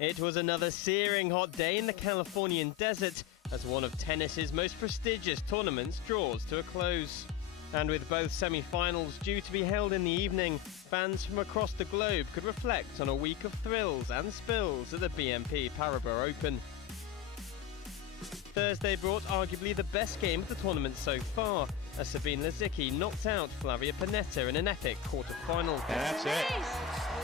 It was another searing hot day in the Californian desert as one of tennis's most prestigious tournaments draws to a close. And with both semi-finals due to be held in the evening, fans from across the globe could reflect on a week of thrills and spills at the BNP Paribas Open. Thursday brought arguably the best game of the tournament so far, as Sabine Lisicki knocked out Flavia Pennetta in an epic quarter-final. And that's it.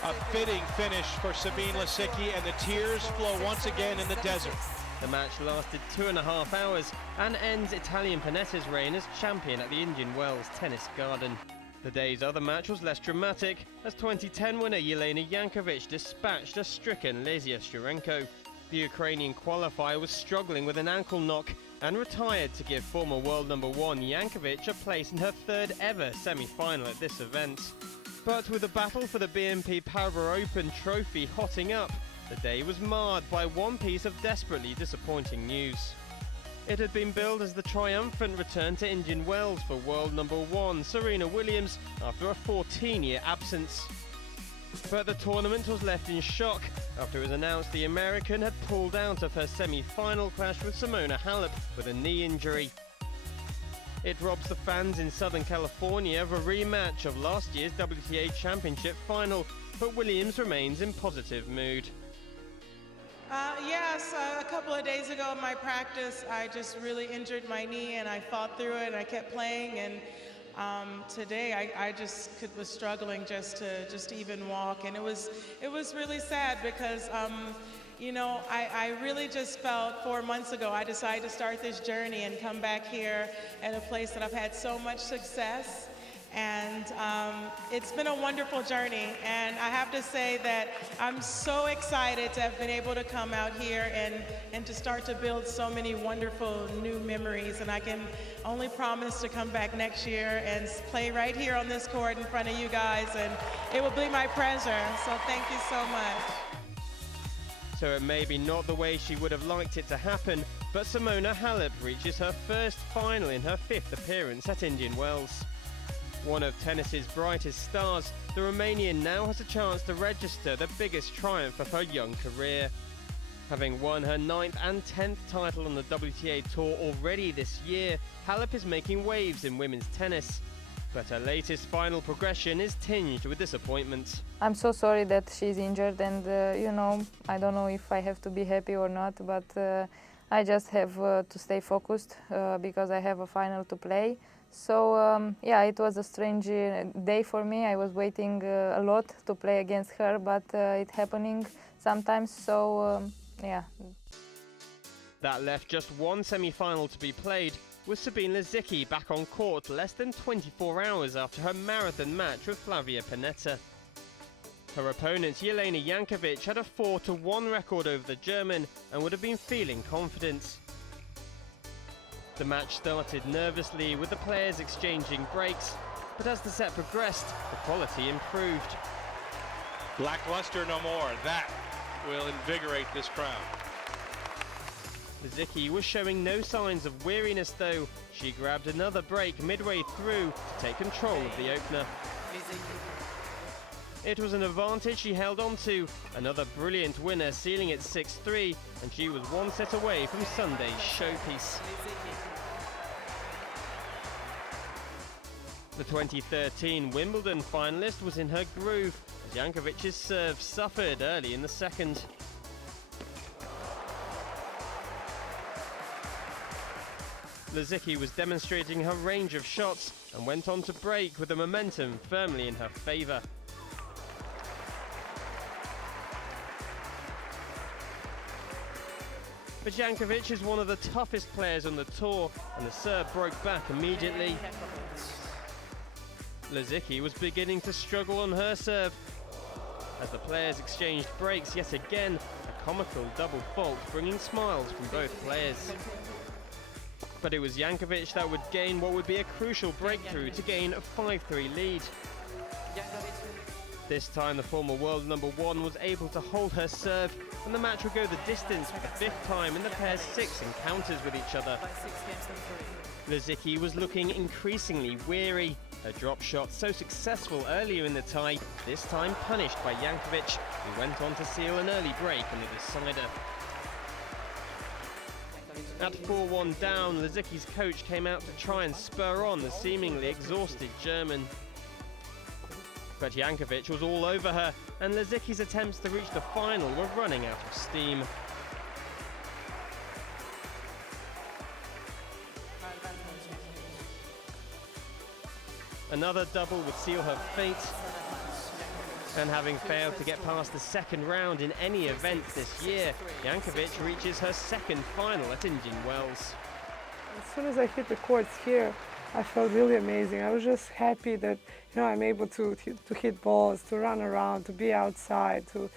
A fitting finish for Sabine Lisicki, and the tears flow once again in the desert. The match lasted 2.5 hours and ends Italian Pennetta's reign as champion at the Indian Wells Tennis Garden. The day's other match was less dramatic, as 2010 winner Jelena Jankovic dispatched a stricken Lesia Shchurenko. The Ukrainian qualifier was struggling with an ankle knock and retired to give former world number one Jankovic a place in her third ever semi-final at this event. But with the battle for the BNP Paribas Open trophy hotting up, the day was marred by one piece of desperately disappointing news. It had been billed as the triumphant return to Indian Wells for world number one Serena Williams after a 14-year absence. But the tournament was left in shock after it was announced the American had pulled out of her semi-final clash with Simona Halep with a knee injury. It robs the fans in Southern California of a rematch of last year's WTA Championship final, but Williams remains in positive mood. Yes, a couple of days ago in my practice, I just really injured my knee and I fought through it and I kept playing, and today I just was struggling just to even walk, and it was really sad because you know, I really just felt 4 months ago I decided to start this journey and come back here at a place that I've had so much success, and it's been a wonderful journey, and I have to say that I'm so excited to have been able to come out here and to start to build so many wonderful new memories, and I can only promise to come back next year and play right here on this court in front of you guys, and it will be my pleasure, so thank you so much. So it may be not the way she would have liked it to happen, but Simona Halep reaches her first final in her 5th appearance at Indian Wells. One of tennis's brightest stars, the Romanian now has a chance to register the biggest triumph of her young career. Having won her 9th and 10th title on the WTA Tour already this year, Halep is making waves in women's tennis. But her latest final progression is tinged with disappointment. I'm so sorry that she's injured, and you know, I don't know if I have to be happy or not, but I just have to stay focused because I have a final to play. So yeah, it was a strange day for me. I was waiting a lot to play against her, but it's happening sometimes, so yeah. That left just one semi-final to be played, with Sabine Lisicki back on court less than 24 hours after her marathon match with Flavia Pennetta. Her opponent Jelena Jankovic had a 4-1 record over the German and would have been feeling confident. The match started nervously with the players exchanging breaks, but as the set progressed, the quality improved. Lackluster no more. That will invigorate this crowd. Lisicki was showing no signs of weariness though. She grabbed another break midway through to take control of the opener. It was an advantage she held on to, another brilliant winner sealing it 6-3, and she was one set away from Sunday's showpiece. The 2013 Wimbledon finalist was in her groove, as Jankovic's serve suffered early in the second. Lisicki was demonstrating her range of shots and went on to break with the momentum firmly in her favour. But Jankovic is one of the toughest players on the tour, and the serve broke back immediately. Lisicki was beginning to struggle on her serve. As the players exchanged breaks yet again, a comical double fault bringing smiles from both players. But it was Jankovic that would gain what would be a crucial breakthrough to gain a 5-3 lead. This time the former world number one was able to hold her serve, and the match would go the distance for the 5th time in the pair's 6 encounters with each other. Lisicki was looking increasingly weary Her drop shot so successful earlier in the tie, this time punished by Jankovic, who went on to seal an early break in the decider. At 4-1 down, Lisicki's coach came out to try and spur on the seemingly exhausted German. But Jankovic was all over her, and Lisicki's attempts to reach the final were running out of steam. Another double would seal her fate, and having failed to get past the second round in any event this year, Jankovic reaches her second final at Indian Wells. As soon as I hit the courts here, I felt really amazing. I was just happy that I'm able to hit balls, to run around, to be outside, to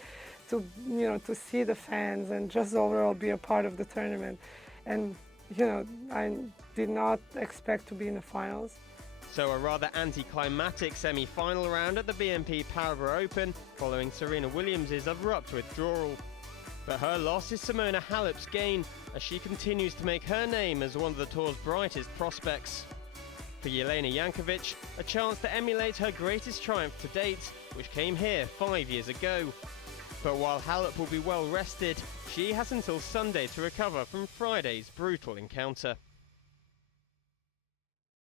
see the fans, and just overall be a part of the tournament. And I did not expect to be in the finals. So a rather anticlimactic semi-final round at the BNP Paribas Open, following Serena Williams' abrupt withdrawal. But her loss is Simona Halep's gain, as she continues to make her name as one of the tour's brightest prospects. For Jelena Jankovic, a chance to emulate her greatest triumph to date, which came here 5 years ago. But while Halep will be well rested, she has until Sunday to recover from Friday's brutal encounter.